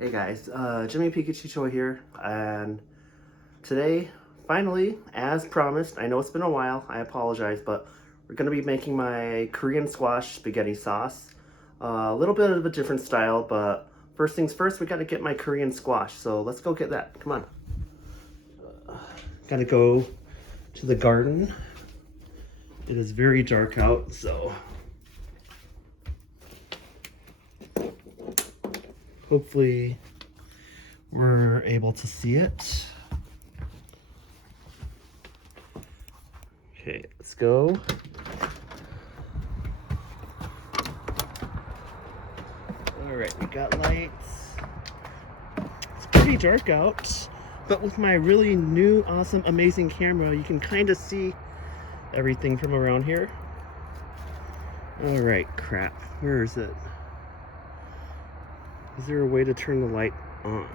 Hey guys, Jimmy Pikachu Toy here, and today, finally, as promised, I know it's been a while, I apologize, but we're going to be making my Korean squash spaghetti sauce. A little bit of a different style, but first things first, we got to get my Korean squash, so let's go get that. Come on. Got to go to the garden. It is very dark out, so hopefully we're able to see it. Okay, let's go. All right, we got lights. It's pretty dark out, but with my really new, awesome, amazing camera, you can kind of see everything from around here. All right, crap, where is it? Is there a way to turn the light on?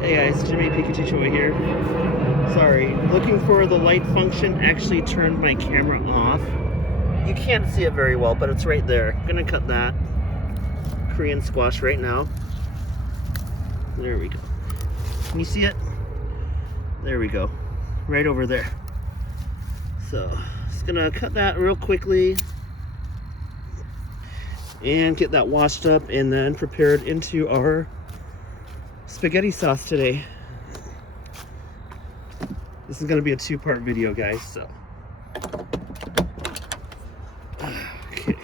Hey guys, Jimmy Pikachu Toy here. Sorry, looking for the light function actually turned my camera off. You can't see it very well, but it's right there. I'm gonna cut that Korean squash right now. There we go. Can you see it? There we go. Right over there. So, just gonna cut that real quickly and get that washed up and then prepared into our spaghetti sauce today. This is gonna be a two-part video, guys, so. Okay.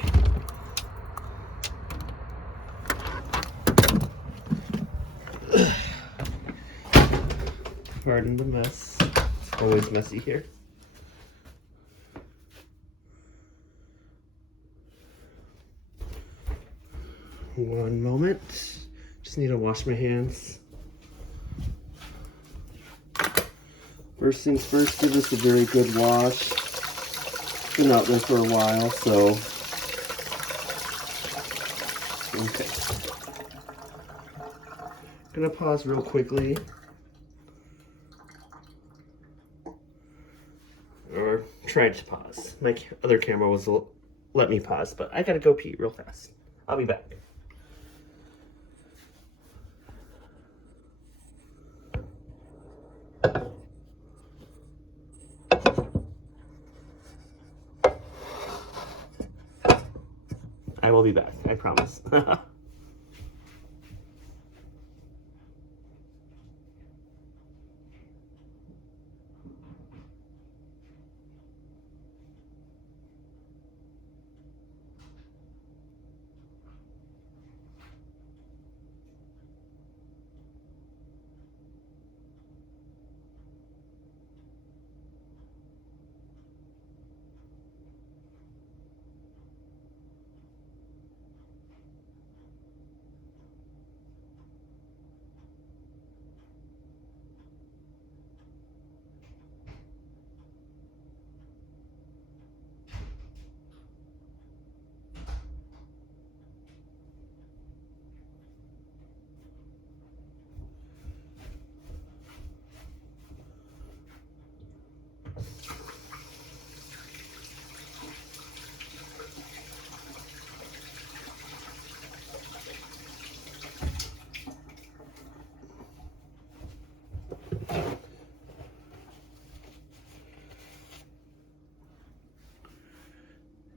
Pardon the mess. It's always messy here. One moment. Just need to wash my hands. First things first, give this a very good wash. It's been out there for a while, so. Okay. I'm gonna pause real quickly. Or tried to pause. My other camera was let me pause, but I gotta go pee real fast. I'll be back. I will be back, I promise.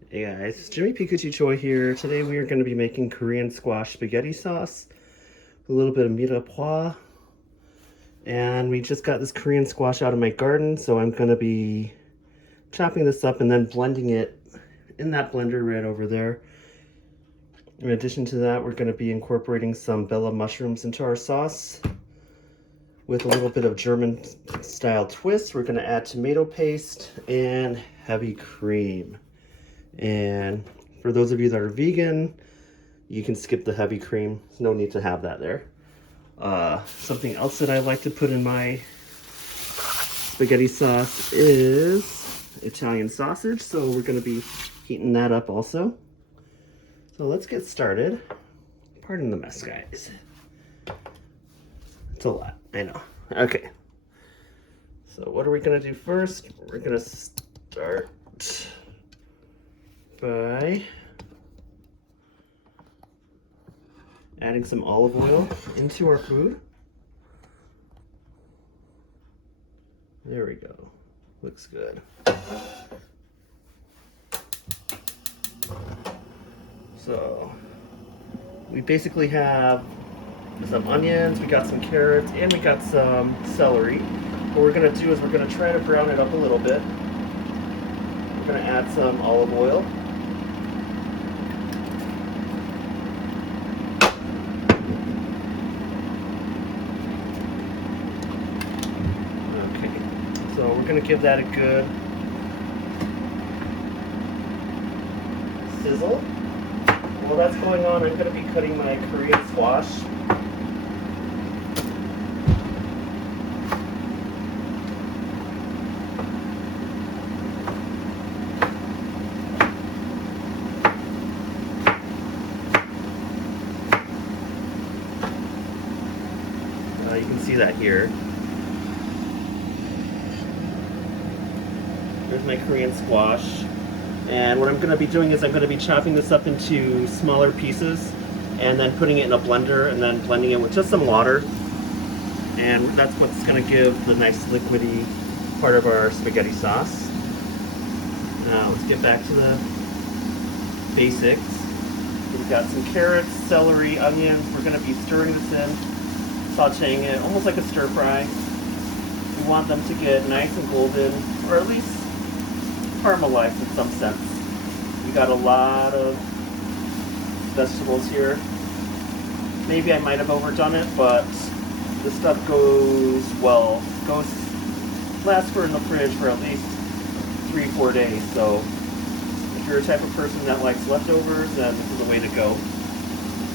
Hey guys, it's Jimmy Pikachu Toy here. Today we are going to be making Korean squash spaghetti sauce. A little bit of Mirepoix. And we just got this Korean squash out of my garden, so I'm going to be chopping this up and then blending it in that blender right over there. In addition to that, we're going to be incorporating some Bella mushrooms into our sauce. With a little bit of German style twist, we're going to add tomato paste and heavy cream. And for those of you that are vegan, you can skip the heavy cream. No need to have that there. Something else that I like to put in my spaghetti sauce is Italian sausage. So we're going to be heating that up also. So let's get started. Pardon the mess, guys. It's a lot, I know. Okay. So what are we going to do first? We're going to start by adding some olive oil into our food. There we go. Looks good. So we basically have some onions, we got some carrots, and we got some celery. What we're gonna do is we're gonna try to brown it up a little bit. We're gonna add some olive oil. Okay, so we're gonna give that a good sizzle. While that's going on, I'm gonna be cutting my Korean squash. You can see that here. There's my Korean squash. And what I'm going to be doing is I'm going to be chopping this up into smaller pieces and then putting it in a blender and then blending it with just some water. And that's what's going to give the nice liquidy part of our spaghetti sauce. Now let's get back to the basics. We've got some carrots, celery, onions. We're going to be stirring this in, sauteing it, almost like a stir fry. We want them to get nice and golden, or at least caramelized in some sense. We got a lot of vegetables here. Maybe I might have overdone it, but this stuff goes well. Lasts for in the fridge for at least 3-4 days. So if you're a type of person that likes leftovers, then this is the way to go.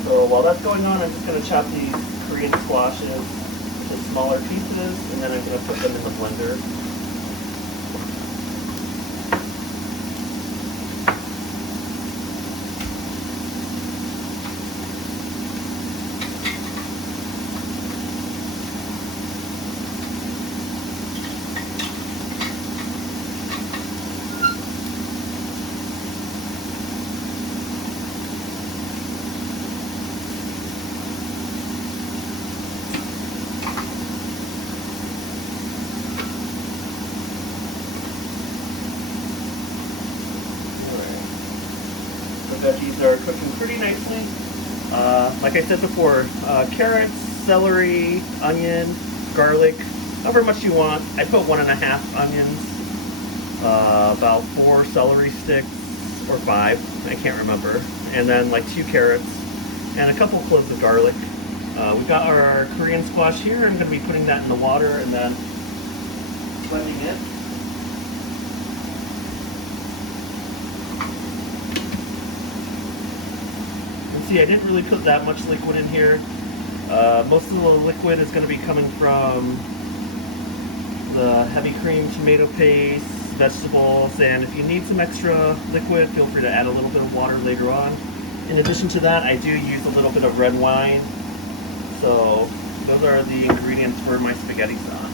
So while that's going on, I'm just going to chop these Korean squashes into smaller pieces, and then I'm going to put them in the blender. Veggies are cooking pretty nicely. Like I said before, carrots, celery, onion, garlic, however much you want. I put 1.5 onions, about 4 celery sticks, or 5, I can't remember, and then like 2 carrots, and a couple cloves of garlic. We've got our Korean squash here. I'm going to be putting that in the water and then blending it. See, I didn't really put that much liquid in here. Most of the liquid is going to be coming from the heavy cream tomato paste, vegetables, and if you need some extra liquid, feel free to add a little bit of water later on. In addition to that, I do use a little bit of red wine. So those are the ingredients for my spaghetti sauce.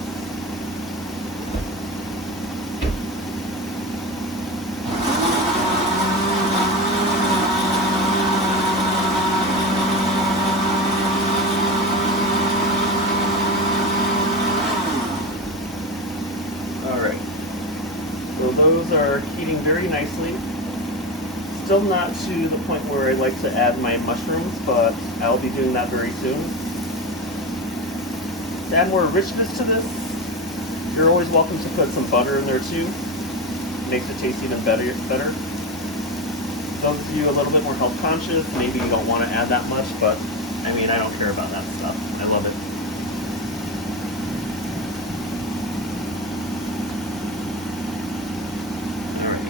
So those are heating very nicely. Still not to the point where I like to add my mushrooms, but I'll be doing that very soon. To add more richness to this, you're always welcome to put some butter in there too. Makes it taste even better. Those of you a little bit more health conscious, maybe you don't want to add that much, but I mean, I don't care about that stuff. I love it.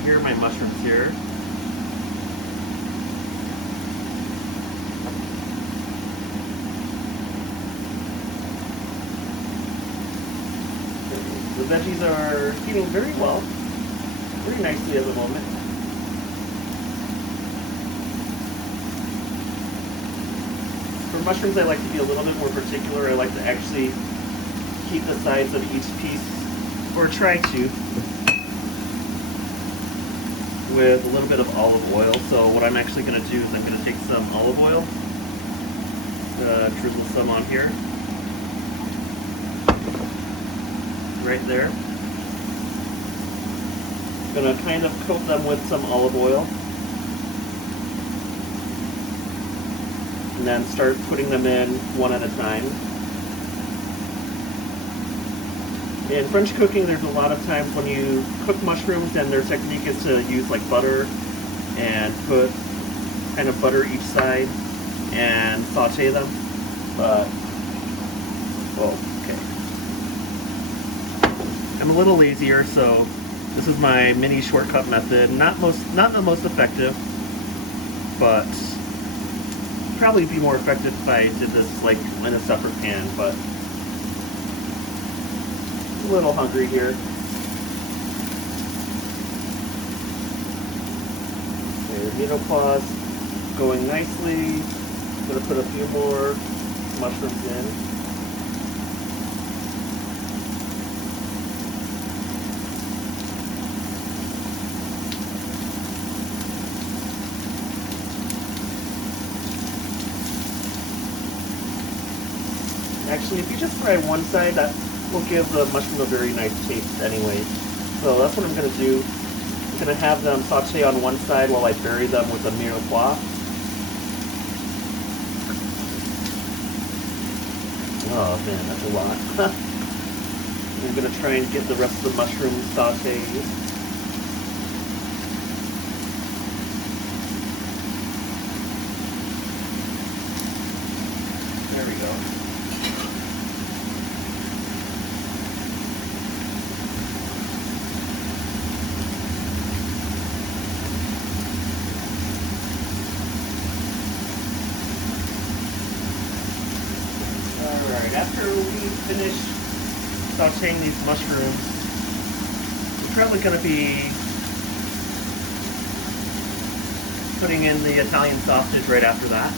Here are my mushrooms here. The veggies are heating very well, very nicely at the moment. For mushrooms, I like to be a little bit more particular. I like to actually keep the sides of each piece, or try to. with a little bit of olive oil. So what I'm actually going to do is I'm going to take some olive oil, drizzle some on here, right there. I'm going to kind of coat them with some olive oil, and then start putting them in one at a time. In French cooking, there's a lot of times when you cook mushrooms, and their technique is to use like butter and put kind of butter each side and saute them. But okay, I'm a little lazier, so this is my mini shortcut method. Not the most effective, but probably be more effective if I did this like in a separate pan. But a little hungry here. Okay, Mirepoix going nicely. I'm gonna put a few more mushrooms in. Actually, if you just fry one side, that will give the mushroom a very nice taste anyway. So that's what I'm going to do. I'm going to have them saute on one side while I bury them with the mirepoix. Oh man, that's a lot. I'm going to try and get the rest of the mushrooms sauteed. There we go. After we finish sauteing these mushrooms, we're probably going to be putting in the Italian sausage right after that.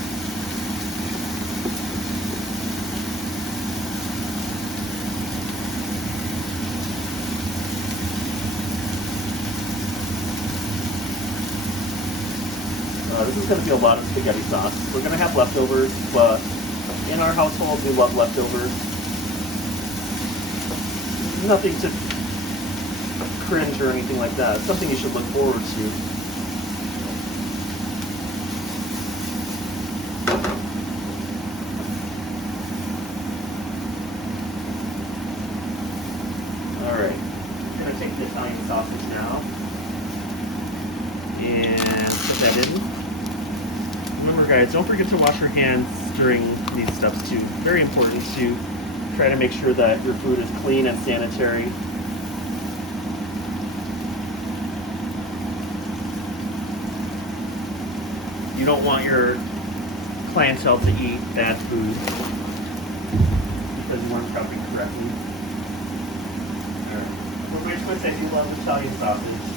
This is going to be a lot of spaghetti sauce. We're going to have leftovers, but in our household, we love leftovers. Nothing to cringe or anything like that. It's something you should look forward to. Alright, I'm going to take the Italian sausage now and put that in. Remember guys, don't forget to wash your hands during these steps too. Very important to try to make sure that your food is clean and sanitary. You don't want your clientele to eat bad food because you weren't prepping correctly. Alright. For which I do love Italian sausage.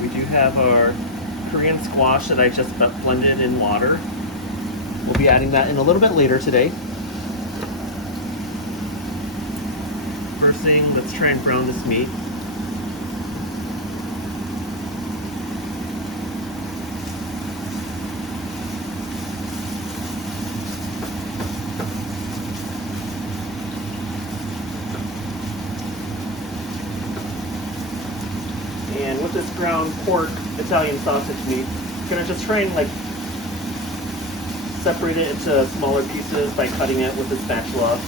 We do have our Korean squash that I just blended in water. We'll be adding that in a little bit later today. First thing, let's try and brown this meat. And with this ground pork Italian sausage meat, I'm gonna just try and like separate it into smaller pieces by cutting it with a spatula.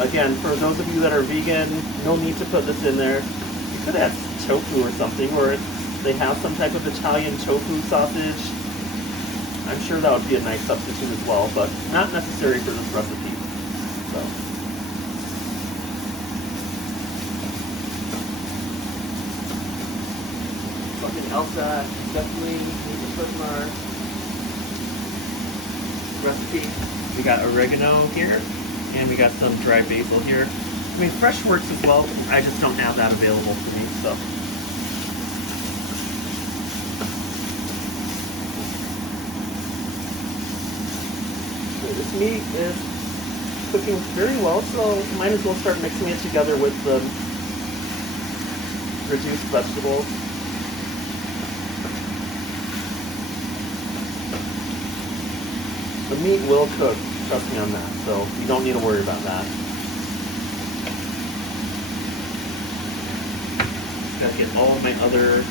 Again, for those of you that are vegan, no need to put this in there. You could add tofu or something, or if they have some type of Italian tofu sausage, I'm sure that would be a nice substitute as well, but not necessary for this recipe. So. something else that definitely needs to put in our recipe. We got oregano here, and we got some dry basil here. I mean, fresh works as well. I just don't have that available to me, so. Okay, this meat is cooking very well, so might as well start mixing it together with the reduced vegetables. The meat will cook, trust me on that, so you don't need to worry about that. Gotta get all of my other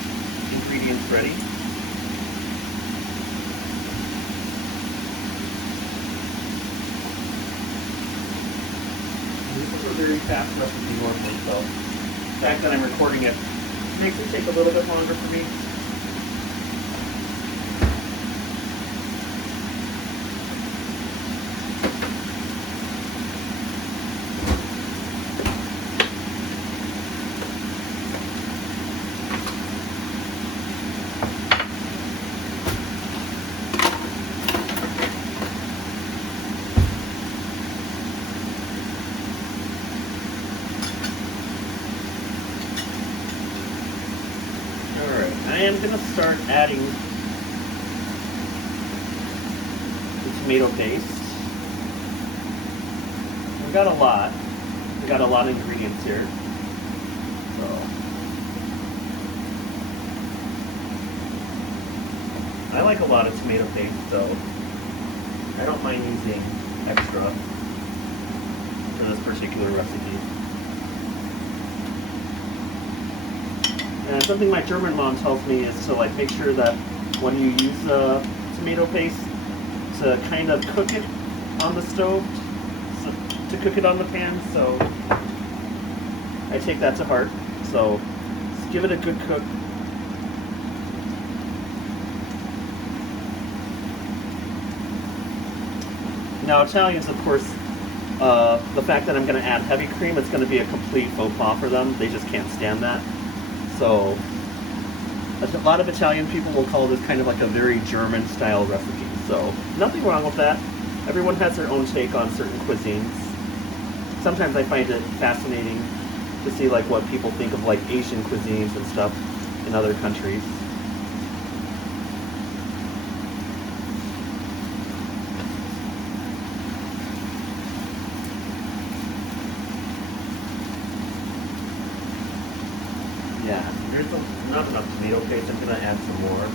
ingredients ready. This is a very fast recipe normally, so the fact that I'm recording it makes it take a little bit longer for me. I am going to start adding the tomato paste. We've got a lot. We've got a lot of ingredients here. So I like a lot of tomato paste, so I don't mind using extra for this particular recipe. And something my German mom tells me is to like make sure that when you use tomato paste to kind of cook it on the stove, to cook it on the pan. So I take that to heart. So just give it a good cook. Now Italians, of course, the fact that I'm going to add heavy cream, it's going to be a complete faux pas for them. They just can't stand that. So a lot of Italian people will call this kind of like a very German style recipe. So nothing wrong with that. Everyone has their own take on certain cuisines. Sometimes I find it fascinating to see like what people think of like Asian cuisines and stuff in other countries. Yeah, there's not enough tomato paste. I'm going to add some more.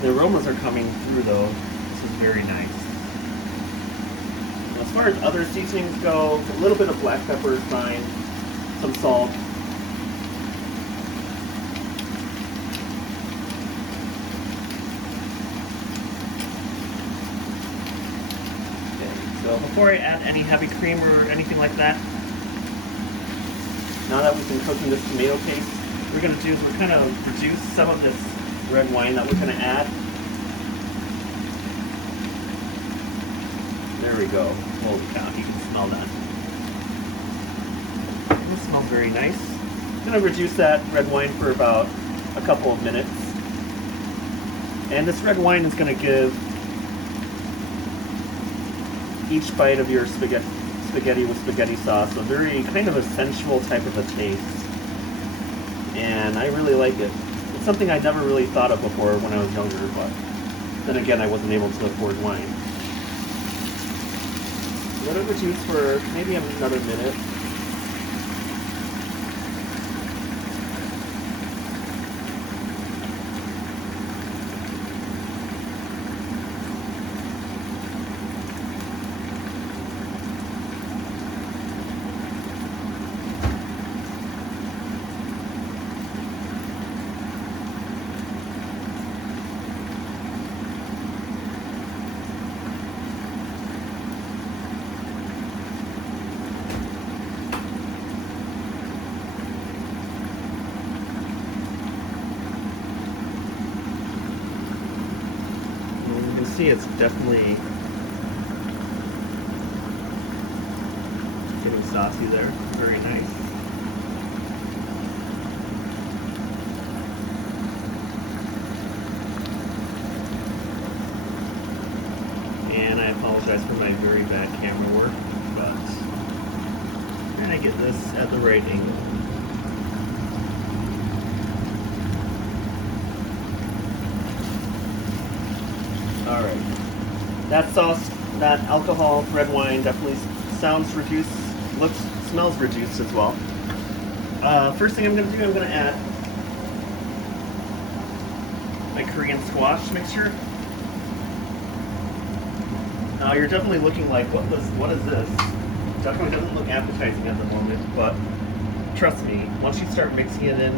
The aromas are coming through though. This is very nice. As far as other seasonings go, a little bit of black pepper is fine, some salt. Okay, so before I add any heavy cream or anything like that, now that we've been cooking this tomato paste, what we're going to do is we're kind of reduce some of this red wine that we're going to add. There we go. Holy cow, you can smell that. It smells very nice. I'm going to reduce that red wine for about a couple of minutes. And this red wine is going to give each bite of your spaghetti with spaghetti sauce a very kind of a sensual type of a taste. And I really like it. It's something I never really thought of before when I was younger, but then again I wasn't able to afford wine. Let it reduce for maybe another minute. see it's definitely getting saucy there. Very nice. And I apologize for my very bad camera work, but I'm trying to get this at the right angle. Alright. That sauce, that alcohol, red wine definitely sounds reduced, smells reduced as well. First thing I'm going to do, I'm going to add my Korean squash mixture. Now you're definitely looking like, what is this? Definitely doesn't look appetizing at the moment, but trust me, once you start mixing it in,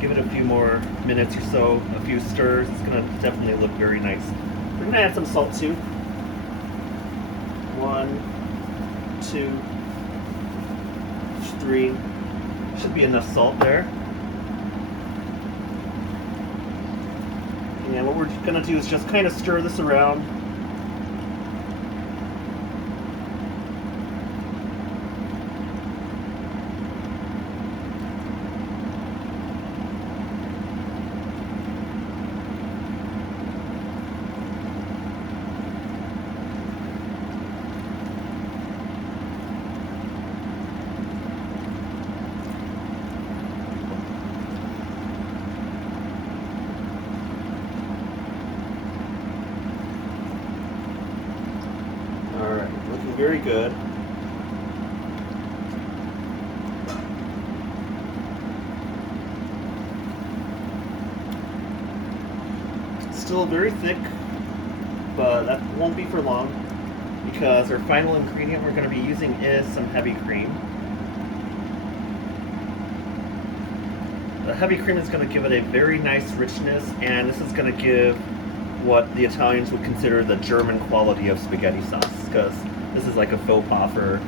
give it a few more minutes or so, a few stirs, it's going to definitely look very nice. We're going to add some salt too. 1, 2, 3. Should be enough salt there. And what we're going to do is just kind of stir this around. Very good. Still very thick, but that won't be for long because our final ingredient we're going to be using is some heavy cream. The heavy cream is going to give it a very nice richness, and this is going to give what the Italians would consider the German quality of spaghetti sauce, because this is like a faux pas for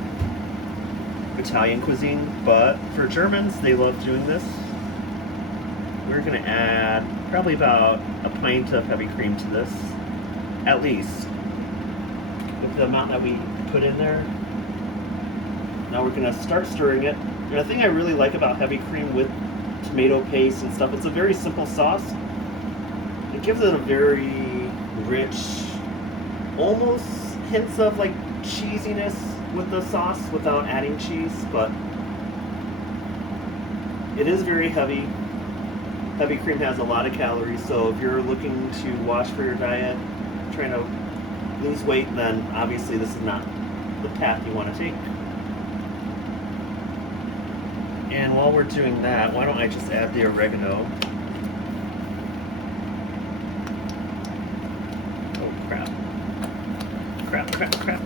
Italian cuisine, but for Germans, they love doing this. We're going to add probably about a pint of heavy cream to this, at least, with the amount that we put in there. Now we're going to start stirring it. And the thing I really like about heavy cream with tomato paste and stuff, it's a very simple sauce. It gives it a very rich, almost hints of like cheesiness with the sauce without adding cheese, but it is very heavy. Heavy cream has a lot of calories, so if you're looking to watch for your diet, trying to lose weight, then obviously this is not the path you want to take. And while we're doing that, why don't I just add the oregano? Oh crap. Crap.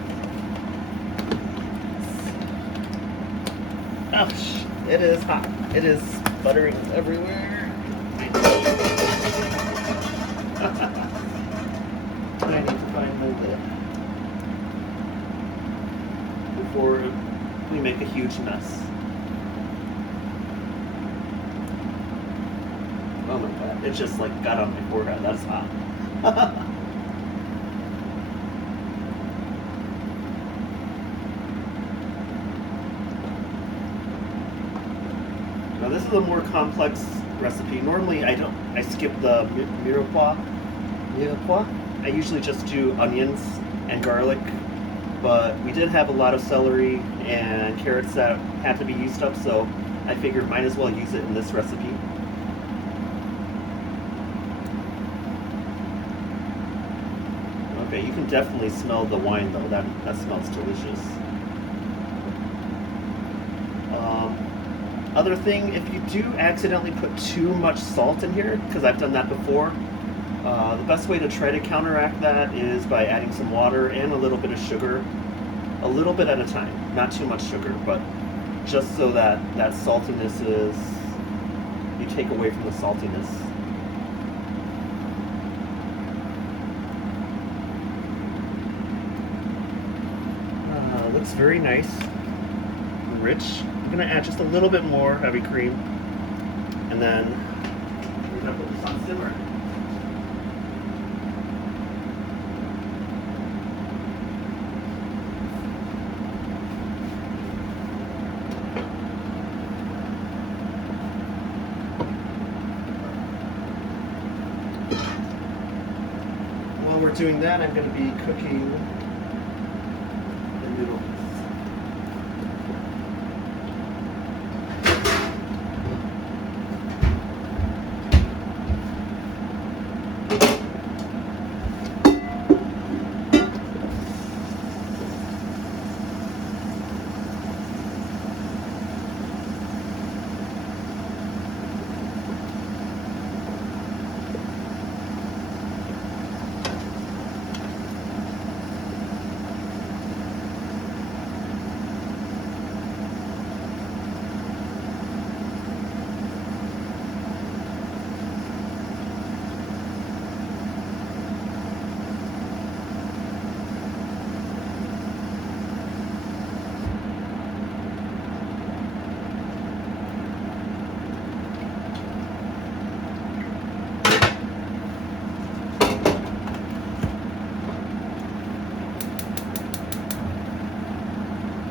Ouch! It is hot. It is buttering everywhere. I need to find my lid before we make a huge mess. Oh my god, it just like got on my forehead. That's hot. Now this is a more complex recipe. Normally I skip the Mirepoix. I usually just do onions and garlic, but we did have a lot of celery and carrots that had to be used up, so I figured might as well use it in this recipe. Okay, you can definitely smell the wine though. That smells delicious. Other thing, if you do accidentally put too much salt in here, because I've done that before, the best way to try to counteract that is by adding some water and a little bit of sugar, a little bit at a time, not too much sugar, but just so that saltiness is, you take away from the saltiness. Looks very nice, rich. I'm going to add just a little bit more heavy cream, and then we're going to put this on simmer. doing that, I'm going to be cooking the noodles.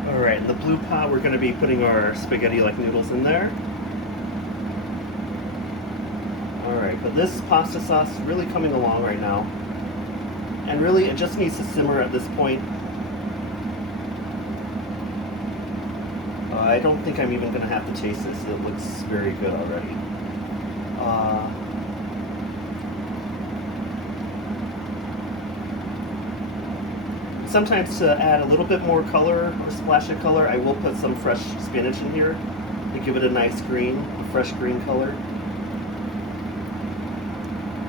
Alright, in the blue pot we're going to be putting our spaghetti-like noodles in there. Alright, but this pasta sauce is really coming along right now. And really, it just needs to simmer at this point. I don't think I'm even going to have to taste this. It looks very good already. Sometimes to add a little bit more color or splash of color, I will put some fresh spinach in here to give it a nice green, a fresh green color.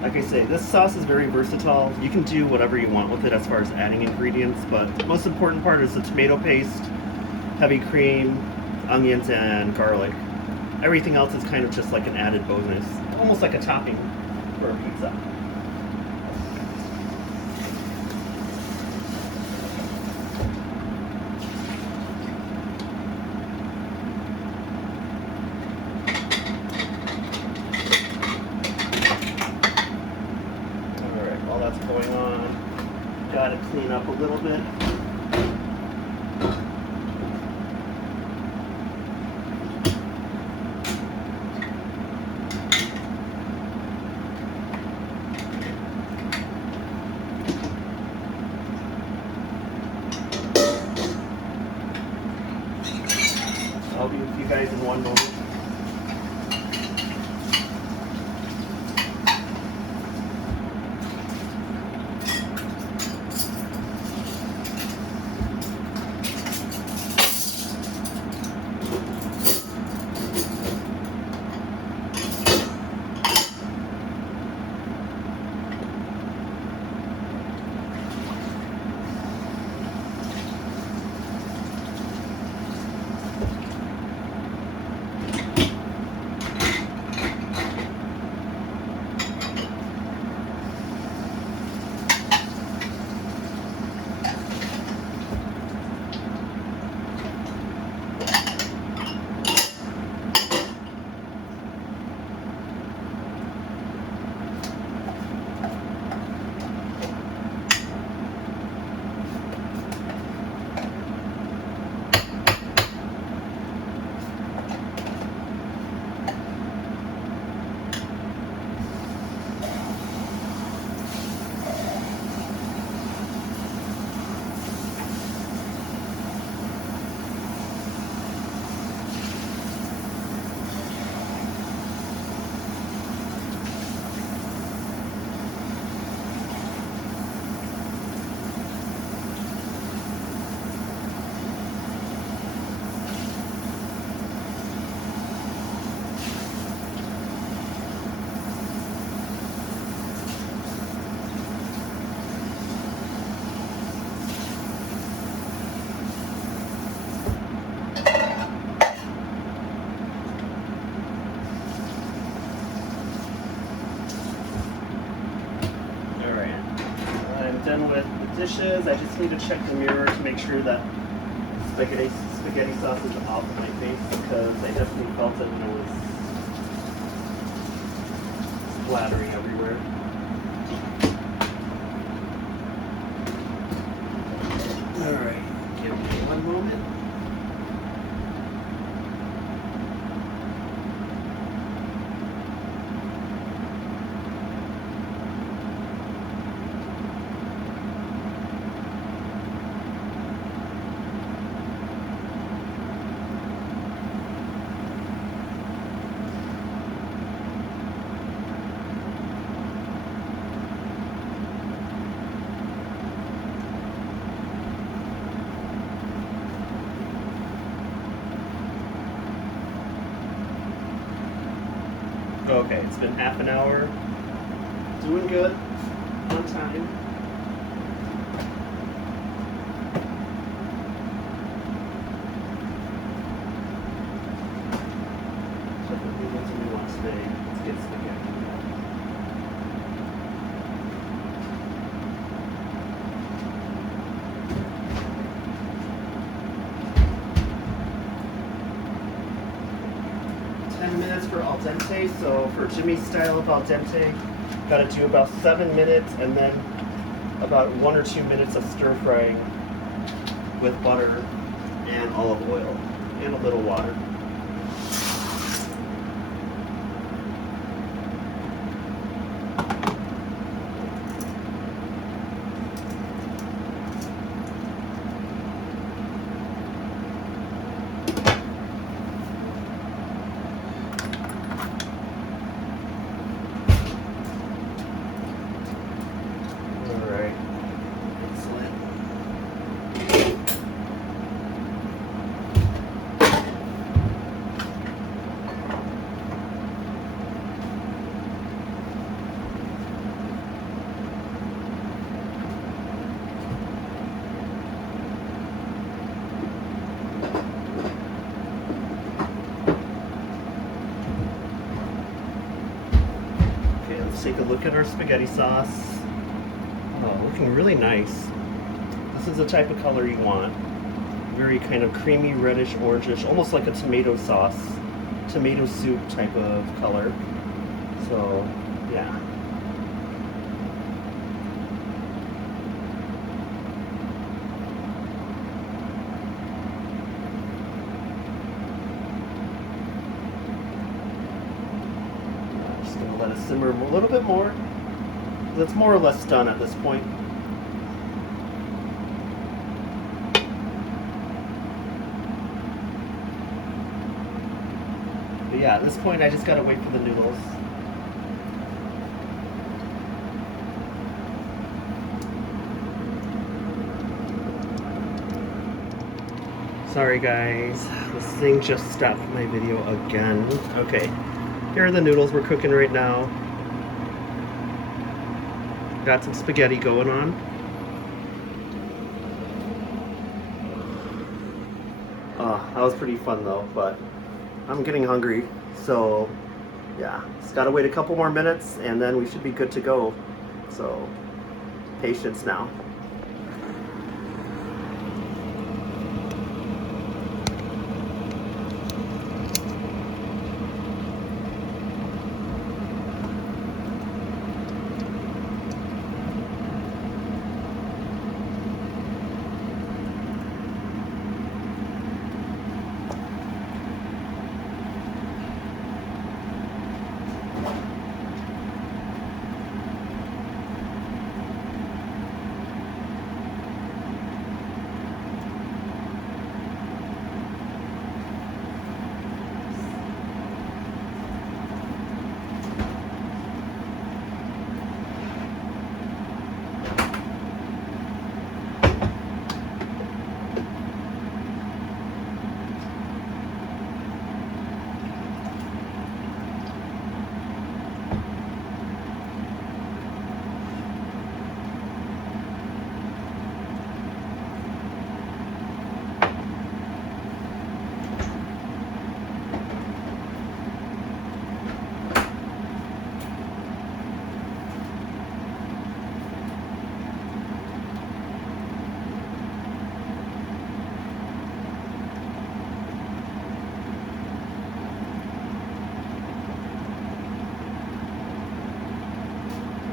Like I say, this sauce is very versatile. You can do whatever you want with it as far as adding ingredients, but the most important part is the tomato paste, heavy cream, onions, and garlic. Everything else is kind of just like an added bonus, almost like a topping for a pizza. While that's going on, gotta clean up a little bit. I'll be with you guys in one moment. Done with the dishes. I just need to check the mirror to make sure that spaghetti sauce is off of my face, because I definitely felt it when it was splattering everywhere. Alright, give me one moment. Okay, it's been half an hour. Doing good. On time. So what do we want today? Let's get spaghetti. For al dente, so for Jimmy's style of al dente, gotta do about 7 minutes and then about 1 or 2 minutes of stir frying with butter and olive oil and a little water. Let's take a look at our spaghetti sauce. Oh, looking really nice. This is the type of color you want. Very kind of creamy, reddish, orangish, almost like a tomato sauce, tomato soup type of color. So, yeah. Let it simmer a little bit more. It's more or less done at this point. But yeah, at this point I just gotta wait for the noodles. Sorry guys, this thing just stopped my video again. Okay. Here are the noodles we're cooking right now. Got some spaghetti going on. That was pretty fun though, but I'm getting hungry, so yeah, just gotta wait a couple more minutes and then we should be good to go. So, patience now.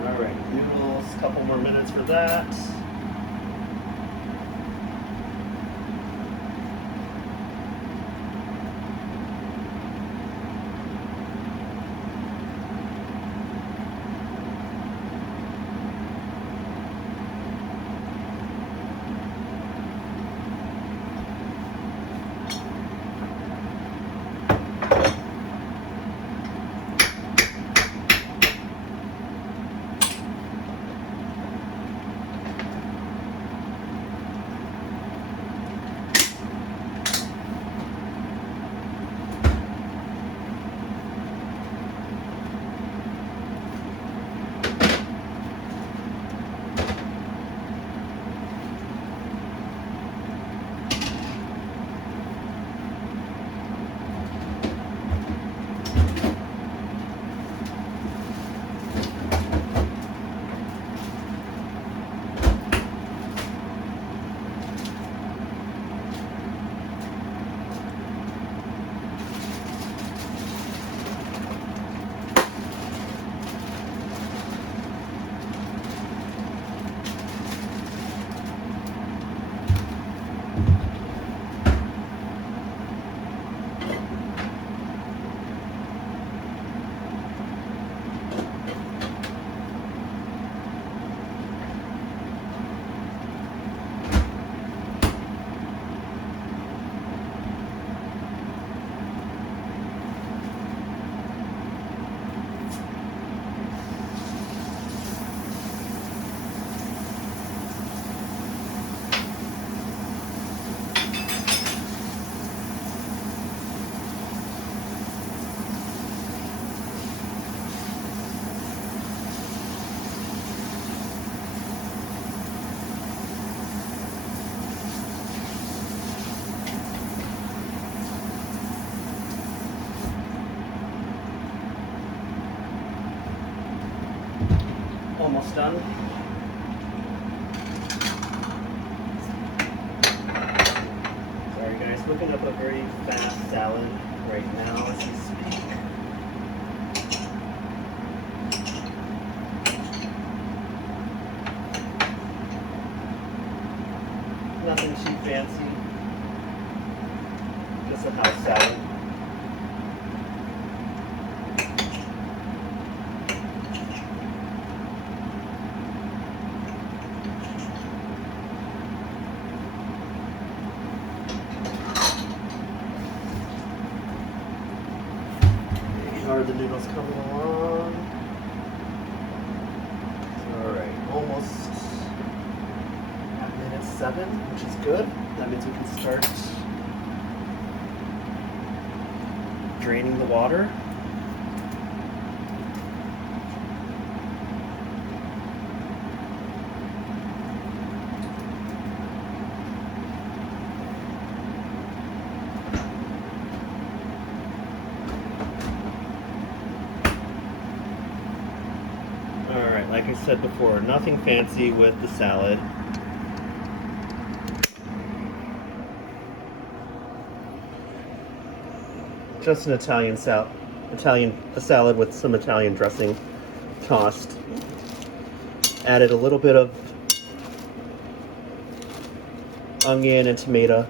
Alright, noodles, a couple more minutes for that. almost done. Sorry guys, looking up a very fast salad right now as we speak. Nothing too fancy, just a house salad. How are the noodles coming along? Alright, almost at minute 7, which is good. That means we can start draining the water. Alright, like I said before, nothing fancy with the salad. Just an Italian salad with some Italian dressing tossed. Added a little bit of onion and tomato.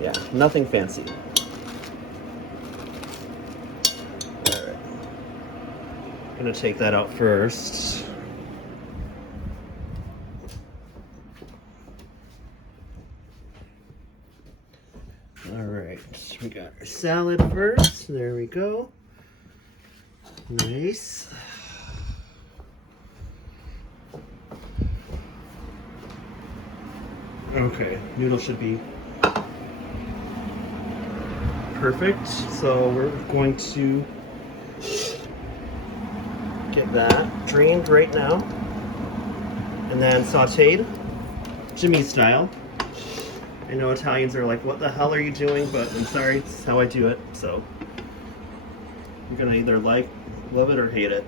Yeah, nothing fancy. Alright. I'm gonna take that out first. Alright, we got our salad first. There we go. Nice. Okay, noodle should be perfect. So we're going to get that drained right now and then sauteed Jimmy style. I know Italians are like, what the hell are you doing? But I'm sorry, it's how I do it. So you're gonna either love it or hate it.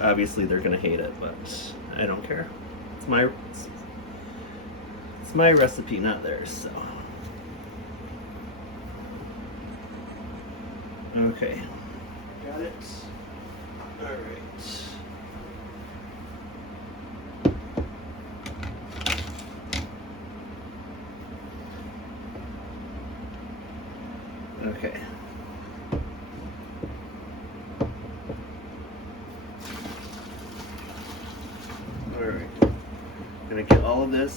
Obviously they're gonna hate it, but I don't care. It's my recipe, not theirs. So okay, got it. All right. Okay. All right. I'm gonna get all of this.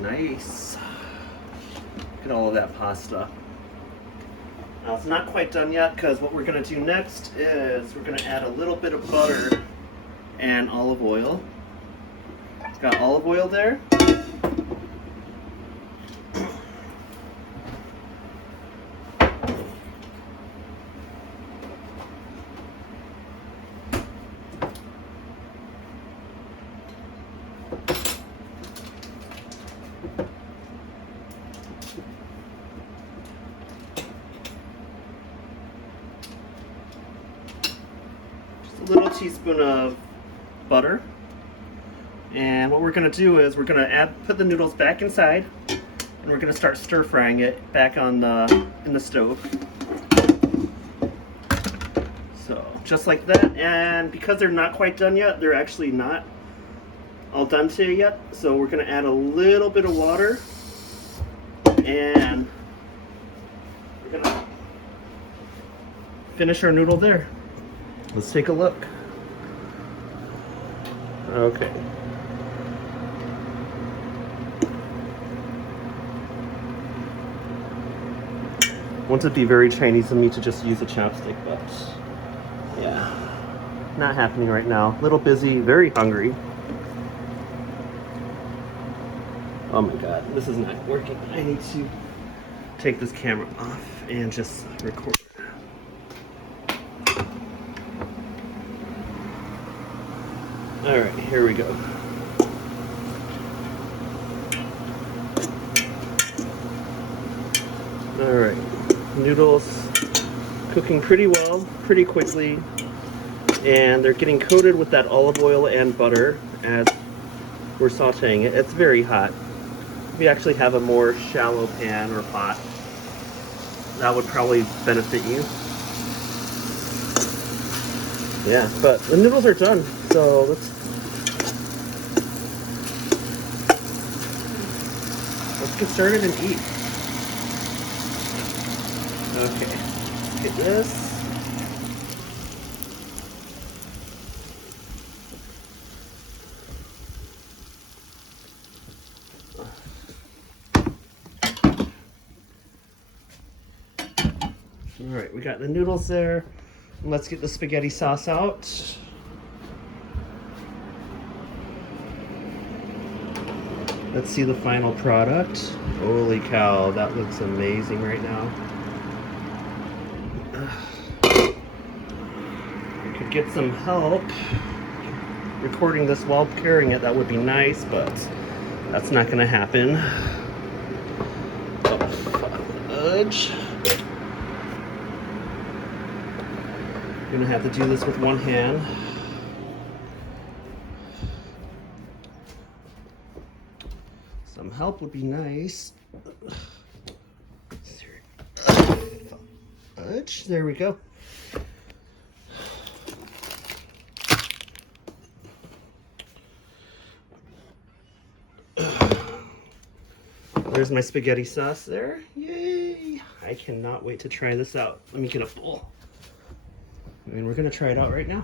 Nice. Look at all of that pasta. Now it's not quite done yet because what we're gonna do next is we're gonna add a little bit of butter and olive oil. Got olive oil there. Just a little teaspoon of butter. And what we're going to do is we're going to put the noodles back inside, and we're going to start stir frying it back on in the stove. So just like that. And because they're not quite done yet, they're actually not al dente yet. So we're going to add a little bit of water, and we're going to finish our noodle there. Let's take a look. Okay. Want it to be very Chinese of me to just use a chopstick, but yeah, not happening right now. A little busy, very hungry. Oh my god, this is not working. I need to take this camera off and just record. Alright, here we go. Alright. noodles cooking pretty well, pretty quickly, and they're getting coated with that olive oil and butter as we're sauteing it. It's very hot. We actually have a more shallow pan or pot. That would probably benefit you. Yeah, but the noodles are done, so let's get started and eat. Okay, let's get this. All right, we got the noodles there. Let's get the spaghetti sauce out. Let's see the final product. Holy cow, that looks amazing right now. I could get some help recording this while carrying it. That would be nice, but that's not gonna happen. Oh, fudge. I'm gonna have to do this with one hand. Some help would be nice. Fudge. There we go. There's my spaghetti sauce there. Yay! I cannot wait to try this out. Let me get a bowl. And we're gonna try it out right now.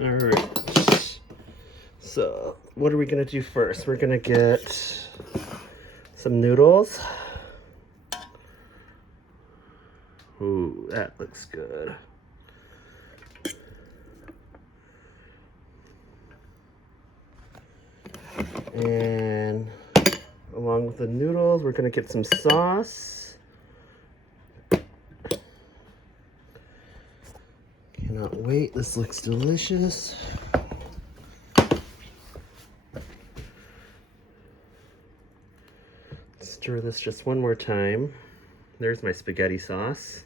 All right. So, what are we gonna do first? We're gonna get some noodles. Ooh, that looks good. And along with the noodles, we're gonna get some sauce. Cannot wait, this looks delicious. Stir this just one more time. There's my spaghetti sauce.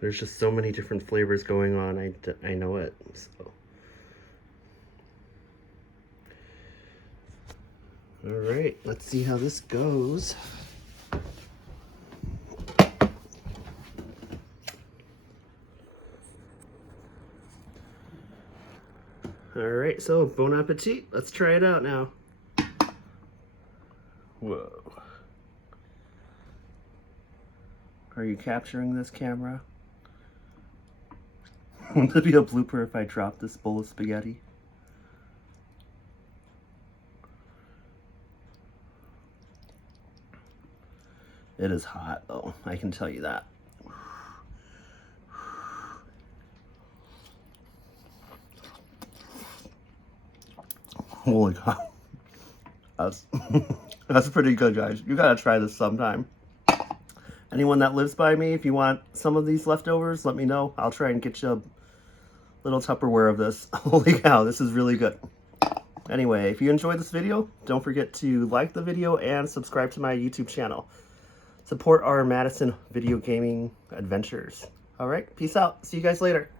There's just so many different flavors going on. I know it. So. All right, let's see how this goes. All right, so bon appetit. Let's try it out now. Whoa. Are you capturing this, camera? Wouldn't it be a blooper if I dropped this bowl of spaghetti? It is hot, though. I can tell you that. Holy cow. That's pretty good, guys. You gotta try this sometime. Anyone that lives by me, if you want some of these leftovers, let me know. I'll try and get you a little Tupperware of this. Holy cow, this is really good. Anyway, if you enjoyed this video, don't forget to like the video and subscribe to my YouTube channel. Support our Madison video gaming adventures. All right, peace out. See you guys later.